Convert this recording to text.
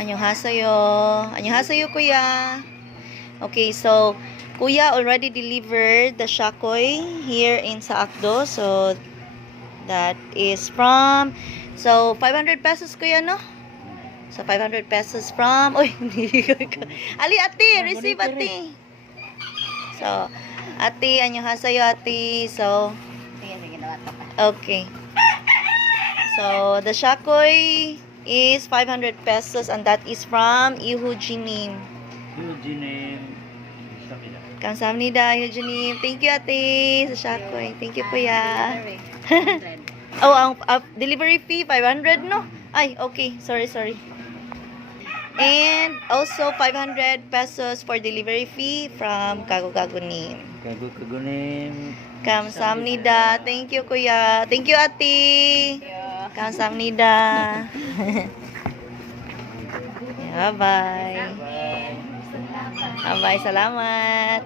Annyeonghaseyo. Annyeonghaseyo, kuya. Okay, so kuya already delivered the shakoy here in Saakdo. So that is from 500 pesos, kuya, no? So 500 pesos from Ali, ate, receive, ate. So ate, annyeonghaseyo, ate. So okay. So the shakoy is 500 pesos and that is from Ihujinim. Kamsahamnida, Ihujinim. Thank you, ate, sa shakoy. Thank you, kuya. Oh, ang delivery fee 500, no? Ay, okay. Sorry. And also 500 pesos for delivery fee from Kagugagunim. Kamsahamnida. Thank you, kuya. Thank you, ate. Kamsahamnida. Bye-bye. Bye-bye. Salamat.